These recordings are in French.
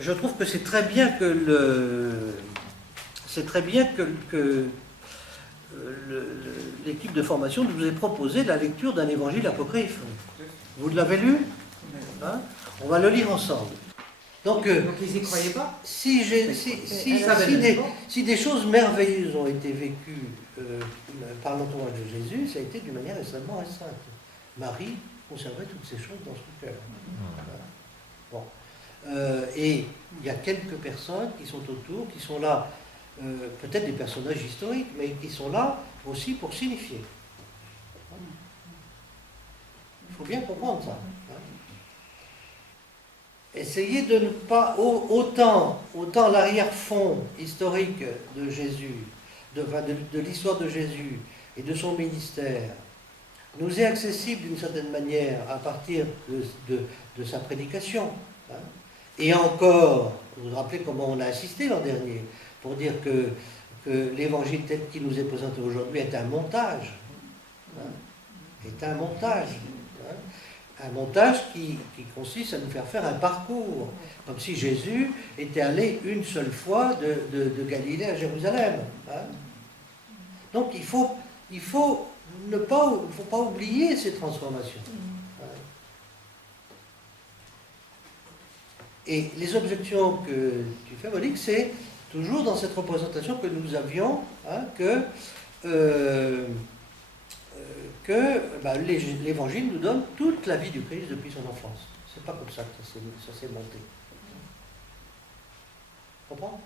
je trouve que c'est très bien que l'équipe de formation nous ait proposé la lecture d'un évangile apocryphe. Vous l'avez lu? Hein? On va le lire ensemble. Donc ils n'y croyaient pas. Si des choses merveilleuses ont été vécues par l'entourage de Jésus, ça a été d'une manière extrêmement restreinte. Marie conservait toutes ces choses dans son cœur. Bon. Et il y a quelques personnes qui sont autour, qui sont là, peut-être des personnages historiques, mais qui sont là aussi pour signifier. Il faut bien comprendre ça. Essayez de ne pas, autant l'arrière-fond historique de Jésus, de l'histoire de Jésus et de son ministère, nous est accessible d'une certaine manière à partir de sa prédication. Hein. Et encore, vous vous rappelez comment on a insisté l'an dernier pour dire que l'évangile tel qu'il nous est présenté aujourd'hui est un montage. Hein, est un montage. Hein. Un montage qui consiste à nous faire un parcours, comme si Jésus était allé une seule fois de Galilée à Jérusalem. Hein. Donc il faut pas oublier ces transformations. Hein. Et les objections que tu fais, Monique, c'est toujours dans cette représentation que nous avions, hein, l'Évangile nous donne toute la vie du Christ depuis son enfance. C'est pas comme ça que ça s'est monté. Tu comprends?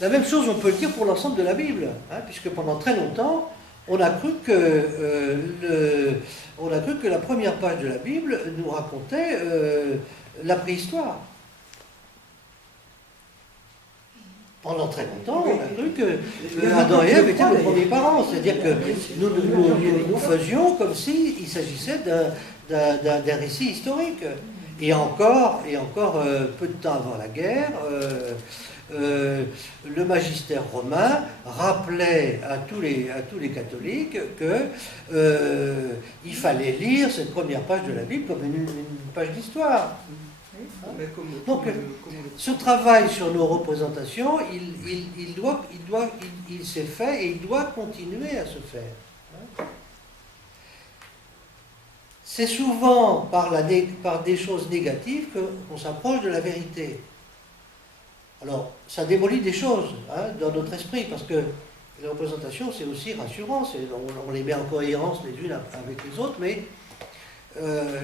La même chose, on peut le dire pour l'ensemble de la Bible, hein, puisque pendant très longtemps, on a cru que la première page de la Bible nous racontait la préhistoire. Pendant très longtemps, on a cru que Adam et Ève étaient nos premiers parents. C'est-à-dire que nous faisions comme s'il s'agissait d'un récit historique. Et encore peu de temps avant la guerre, le magistère romain rappelait à tous les catholiques qu'il fallait lire cette première page de la Bible comme une page d'histoire. Donc, ce travail sur nos représentations, il s'est fait et il doit continuer à se faire. C'est souvent par des choses négatives qu'on s'approche de la vérité. Alors, ça démolit des choses, hein, dans notre esprit, parce que les représentations, c'est aussi rassurant, on les met en cohérence les unes avec les autres, mais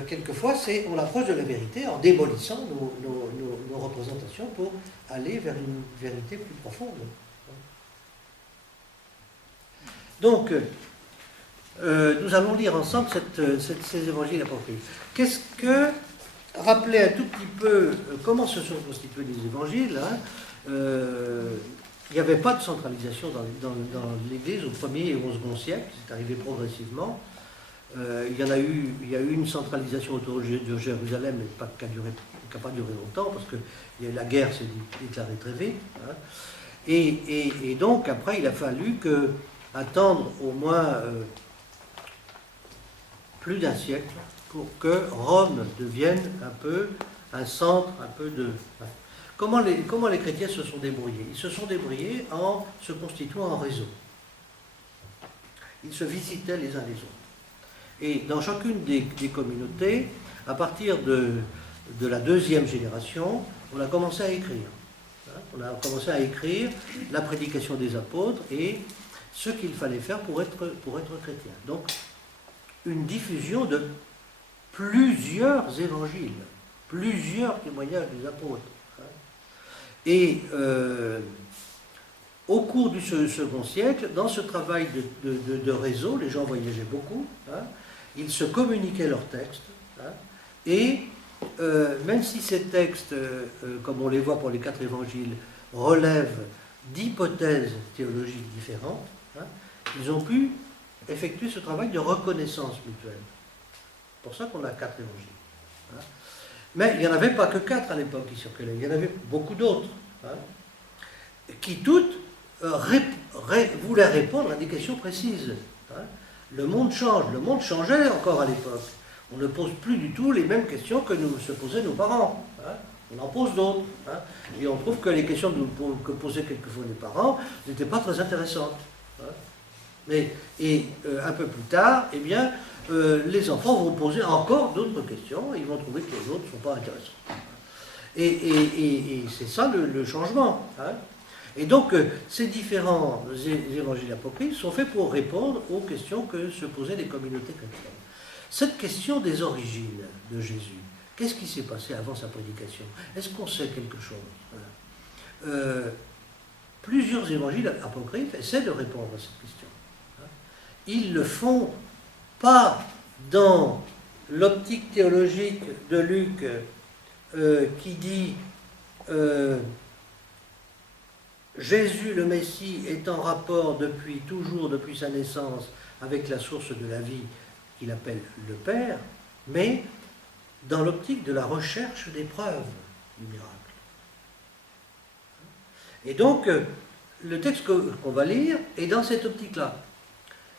quelquefois, on approche de la vérité en démolissant nos représentations pour aller vers une vérité plus profonde. Donc, nous allons lire ensemble ces évangiles apocryphes. Rappelez un tout petit peu comment se sont constitués les évangiles. Hein. Il n'y avait pas de centralisation dans l'Église au 1er et au 11e siècle, c'est arrivé progressivement. Il y a eu une centralisation autour de Jérusalem, mais qui n'a pas duré longtemps, parce que la guerre s'est déclarée très vite. Hein. Et donc, après, il a fallu attendre au moins plus d'un siècle pour que Rome devienne un peu un centre, un peu de... Comment les chrétiens se sont débrouillés? Ils se sont débrouillés en se constituant en réseau. Ils se visitaient les uns les autres. Et dans chacune des communautés, à partir de la 2e génération, on a commencé à écrire. On a commencé à écrire la prédication des apôtres et ce qu'il fallait faire pour être chrétien. Donc, une diffusion de plusieurs évangiles, plusieurs témoignages des apôtres. Et au cours du second siècle, dans ce travail de réseau, les gens voyageaient beaucoup, hein, ils se communiquaient leurs textes, hein, et même si ces textes, comme on les voit pour les 4 évangiles, relèvent d'hypothèses théologiques différentes, hein, ils ont pu effectuer ce travail de reconnaissance mutuelle. C'est pour ça qu'on a 4 évangiles. Hein. Mais il n'y en avait pas que 4 à l'époque qui circulaient, il y en avait beaucoup d'autres, hein, qui toutes voulaient répondre à des questions précises. Hein. Le monde change, le monde changeait encore à l'époque. On ne pose plus du tout les mêmes questions que se posaient nos parents. Hein. On en pose d'autres. Hein, et on trouve que les questions que posaient quelquefois les parents n'étaient pas très intéressantes. Hein. Et un peu plus tard, eh bien, les enfants vont poser encore d'autres questions et ils vont trouver que les autres ne sont pas intéressantes. Et c'est ça le changement. Hein. Et donc, ces différents évangiles apocryphes sont faits pour répondre aux questions que se posaient les communautés chrétiennes. Cette question des origines de Jésus, qu'est-ce qui s'est passé avant sa prédication? Est-ce qu'on sait quelque chose? Plusieurs évangiles apocryphes essaient de répondre à cette question. Ils ne le font pas dans l'optique théologique de Luc qui dit Jésus le Messie est en rapport depuis toujours, depuis sa naissance, avec la source de la vie qu'il appelle le Père, mais dans l'optique de la recherche des preuves du miracle. Et donc, le texte qu'on va lire est dans cette optique-là.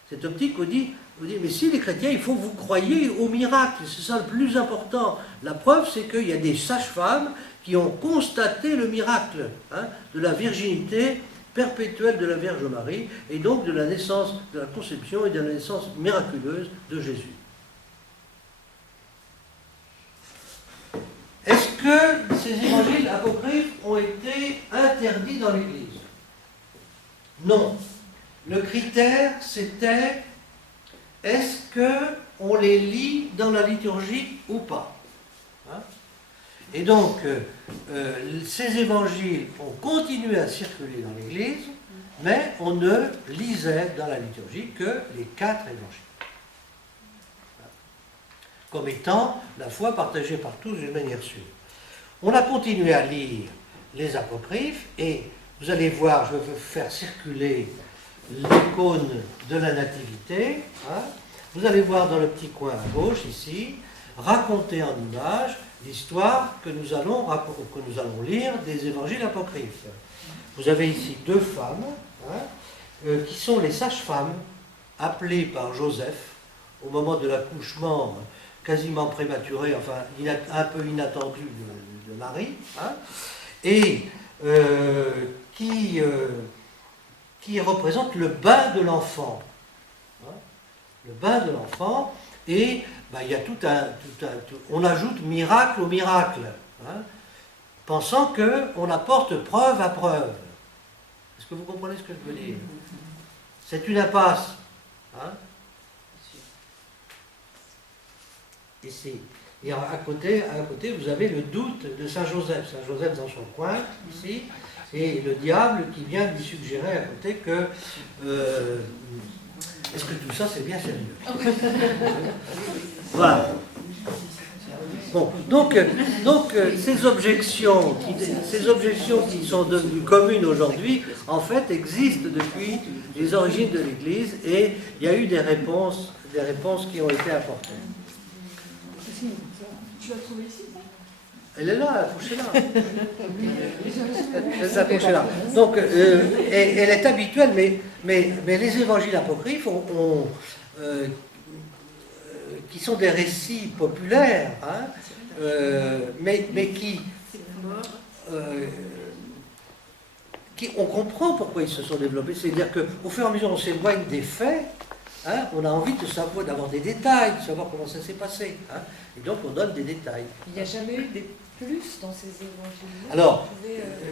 Cette optique où dit, mais si les chrétiens, il faut que vous croyiez au miracle, c'est ça le plus important. La preuve, c'est qu'il y a des sages-femmes qui ont constaté le miracle de la virginité perpétuelle de la Vierge Marie, et donc de la naissance, de la conception et de la naissance miraculeuse de Jésus. Est-ce que ces évangiles apocryphes ont été interdits dans l'Église? Non. Le critère, c'était est-ce qu'on les lit dans la liturgie ou pas? Et donc, ces évangiles ont continué à circuler dans l'Église, mais on ne lisait dans la liturgie que les 4 évangiles, comme étant la foi partagée par tous d'une manière sûre. On a continué à lire les apocryphes, et vous allez voir, je vais faire circuler l'icône de la Nativité. Vous allez voir dans le petit coin à gauche, ici, raconter en images l'histoire que nous allons lire des évangiles apocryphes. Vous avez ici 2 femmes, qui sont les sages-femmes, appelées par Joseph, au moment de l'accouchement quasiment prématuré, enfin un peu inattendu de Marie, et qui représente le bain de l'enfant. Le bain de l'enfant, et il y a on ajoute miracle au miracle, pensant qu'on apporte preuve à preuve. Est-ce que vous comprenez ce que je veux dire? C'est une impasse. Ici. Et à côté, vous avez le doute de Saint Joseph. Saint Joseph dans son coin, ici, et le diable qui vient lui suggérer à côté que est-ce que tout ça c'est bien sérieux? Voilà. Bon, donc ces objections qui sont devenues communes aujourd'hui, en fait, existent depuis les origines de l'Église, et il y a eu des réponses qui ont été apportées. Tu l'as trouvée ici? Elle est là, accrochée là. Elle est accrochée là. Donc, elle est habituelle, mais les évangiles apocryphes qui sont des récits populaires, mais qui on comprend pourquoi ils se sont développés. C'est-à-dire qu'au fur et à mesure on s'éloigne des faits, on a envie de savoir, d'avoir des détails, de savoir comment ça s'est passé. Et donc on donne des détails. Il n'y a jamais eu des plus dans ces évangiles? Alors,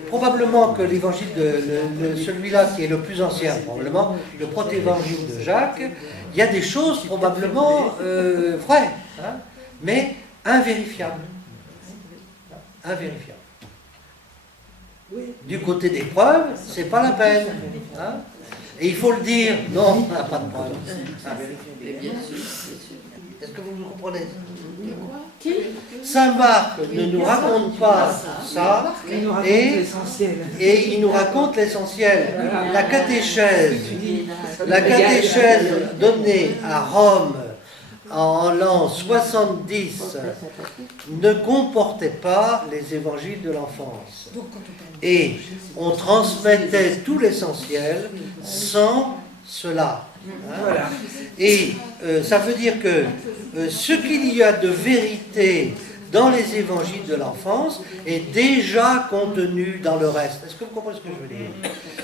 probablement que l'évangile celui-là qui est le plus ancien, probablement, le protévangile de Jacques, il y a des choses probablement vraies, mais invérifiables. Invérifiables. Du côté des preuves, c'est pas la peine. Et il faut le dire, non, on n'a pas de preuves. Est-ce que vous comprenez? Saint Marc ne nous raconte pas ça, et il nous raconte l'essentiel. La catéchèse donnée à Rome en l'an 70 ne comportait pas les évangiles de l'enfance. Et on transmettait tout l'essentiel sans cela. Et ça veut dire que ce qu'il y a de vérité dans les évangiles de l'enfance est déjà contenu dans le reste. Est-ce que vous comprenez ce que je veux dire?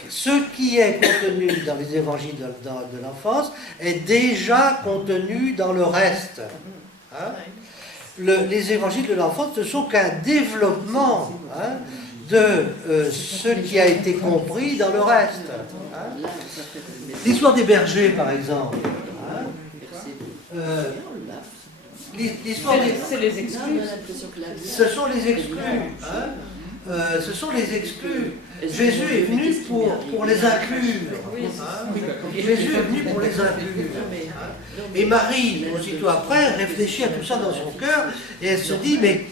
Ce qui est contenu dans les évangiles de l'enfance est déjà contenu dans le reste. Hein? Les évangiles de l'enfance ne sont qu'un développement de ce qui a été compris dans le reste. Hein? L'histoire des bergers, par exemple. Hein? L'histoire des... C'est les exclus. Ce sont les exclus. Hein? Ce sont les exclus. Jésus est venu pour les inclure. Hein? Jésus est venu pour les inclure. Hein? Et Marie, aussitôt après, réfléchit à tout ça dans son cœur et elle se dit, mais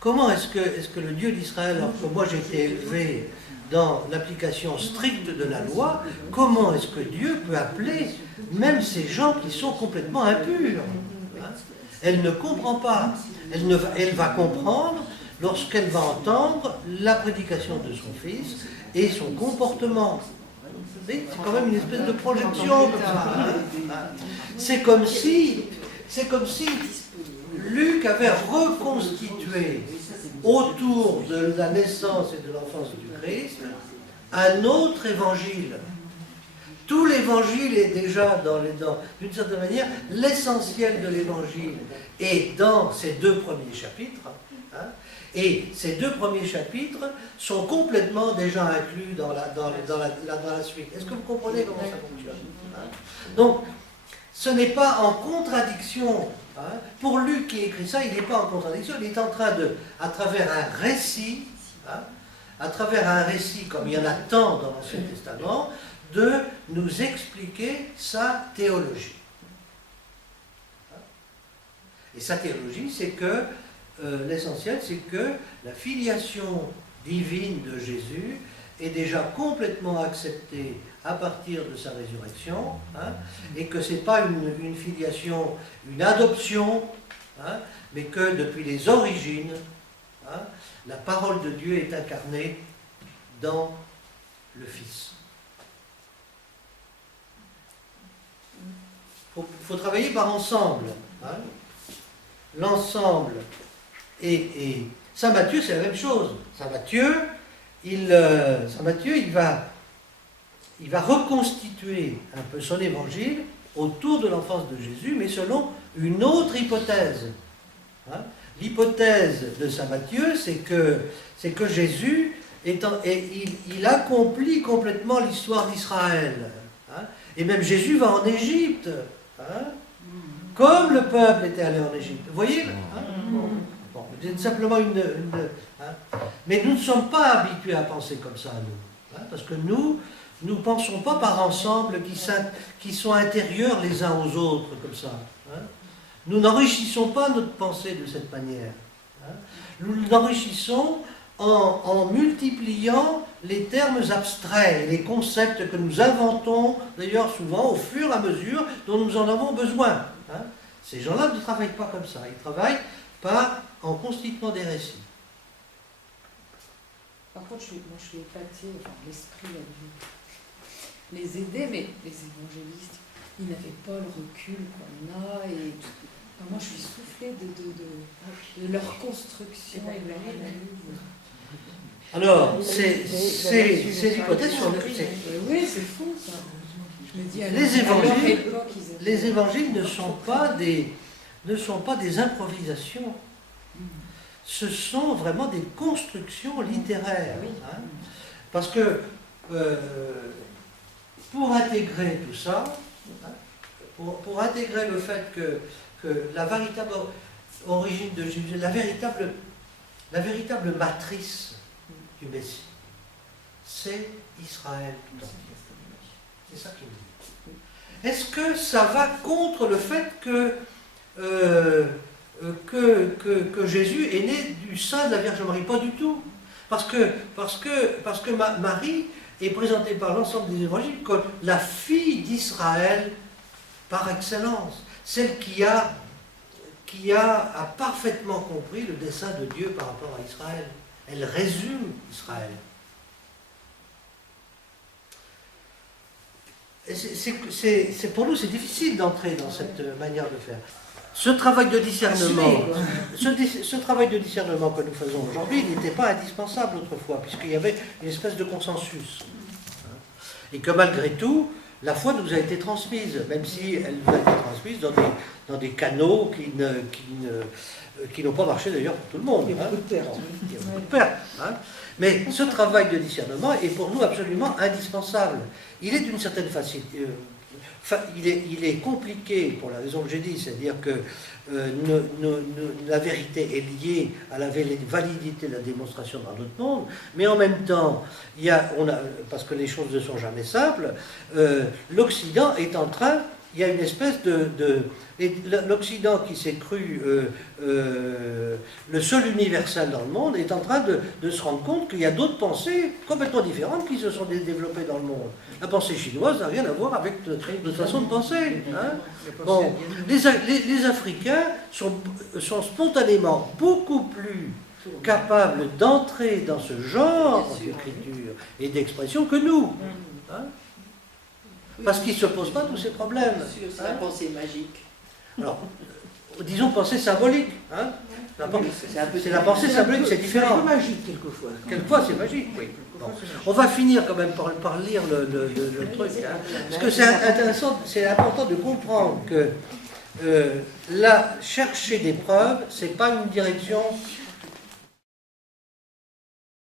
comment est-ce que le Dieu d'Israël, alors que moi j'ai été élevé dans l'application stricte de la loi, comment est-ce que Dieu peut appeler même ces gens qui sont complètement impurs? Hein? Elle ne comprend pas. Elle va comprendre lorsqu'elle va entendre la prédication de son fils et son comportement. C'est quand même une espèce de projection comme ça. Hein? C'est comme si Luc avait reconstitué autour de la naissance et de l'enfance du Christ un autre évangile. Tout l'évangile est déjà d'une certaine manière, l'essentiel de l'évangile est dans ces deux premiers chapitres. Hein, et ces deux premiers chapitres sont complètement déjà inclus dans la suite. Est-ce que vous comprenez comment ça fonctionne? Hein? Donc, ce n'est pas en contradiction. Hein? Pour Luc qui écrit ça, il n'est pas en contradiction, il est en train de, à travers un récit, comme il y en a tant dans l'Ancien Testament, de nous expliquer sa théologie. Et sa théologie, c'est que l'essentiel, c'est que la filiation divine de Jésus est déjà complètement acceptée à partir de sa résurrection, hein, et que ce n'est pas une filiation, une adoption, hein, mais que depuis les origines, hein, la parole de Dieu est incarnée dans le Fils. Il faut travailler par ensemble. Hein. L'ensemble. Et Saint Matthieu, c'est la même chose. Saint Matthieu, il va reconstituer un peu son évangile autour de l'enfance de Jésus, mais selon une autre hypothèse. Hein? L'hypothèse de Saint Matthieu, c'est que Jésus, il accomplit complètement l'histoire d'Israël. Hein? Et même Jésus va en Égypte. Hein? Comme le peuple était allé en Égypte. Vous voyez? Hein? Bon, c'est simplement hein? Mais nous ne sommes pas habitués à penser comme ça, nous. Hein? Parce que nous ne pensons pas par ensemble qui sont intérieurs les uns aux autres, comme ça. Hein? Nous n'enrichissons pas notre pensée de cette manière. Hein? Nous l'enrichissons en multipliant les termes abstraits, les concepts que nous inventons, d'ailleurs souvent au fur et à mesure dont nous en avons besoin. Hein? Ces gens-là ne travaillent pas comme ça, ils travaillent en constituant des récits. Par contre, moi je suis épatée, l'esprit a dû les aider, mais les évangélistes, ils n'avaient pas le recul qu'on a, et moi je suis soufflée de leur construction et de leur analyse. Alors, c'est l'hypothèse sur le... Oui, c'est fou ça. Je me dis, les évangiles ne sont pas des improvisations. Ce sont vraiment des constructions littéraires. Hein, parce que pour intégrer tout ça, hein, pour intégrer le fait que la véritable origine de Jésus, la véritable matrice du Messie, c'est Israël tout entier. C'est ça qu'il dit. Est-ce que ça va contre le fait que Jésus est né du sein de la Vierge Marie? Pas du tout. Parce que Marie est présentée par l'ensemble des évangiles comme la fille d'Israël par excellence, celle qui a parfaitement compris le dessein de Dieu par rapport à Israël. Elle résume Israël. Pour nous, c'est difficile d'entrer dans cette manière de faire. ce travail de discernement, Assumé, quoi. ce travail de discernement que nous faisons aujourd'hui, il n'était pas indispensable autrefois, puisqu'il y avait une espèce de consensus. Et que malgré tout, la foi nous a été transmise, même si elle nous a été transmise dans des canaux qui n'ont pas marché d'ailleurs pour tout le monde. Il y a beaucoup de pertes. Il y a beaucoup de pertes, hein. Mais ce travail de discernement est pour nous absolument indispensable. Il est d'une certaine facilité. Il est compliqué pour la raison que j'ai dit, c'est-à-dire que la vérité est liée à la validité de la démonstration dans notre monde, mais en même temps, parce que les choses ne sont jamais simples, l'Occident est en train, il y a une espèce l'Occident qui s'est cru le seul universel dans le monde est en train de se rendre compte qu'il y a d'autres pensées complètement différentes qui se sont développées dans le monde. La pensée chinoise n'a rien à voir avec notre façon de penser. Hein. Bon, les Africains sont spontanément beaucoup plus capables d'entrer dans ce genre d'écriture et d'expression que nous. Hein. Parce qu'ils ne se posent pas tous ces problèmes. C'est la pensée magique. Alors, disons pensée symbolique. Hein. C'est la pensée symbolique, c'est différent. C'est un peu magique quelquefois. Quelquefois c'est magique, oui. Bon. On va finir quand même par lire le truc. Hein. Parce que c'est intéressant, c'est important de comprendre que là, chercher des preuves, c'est pas une direction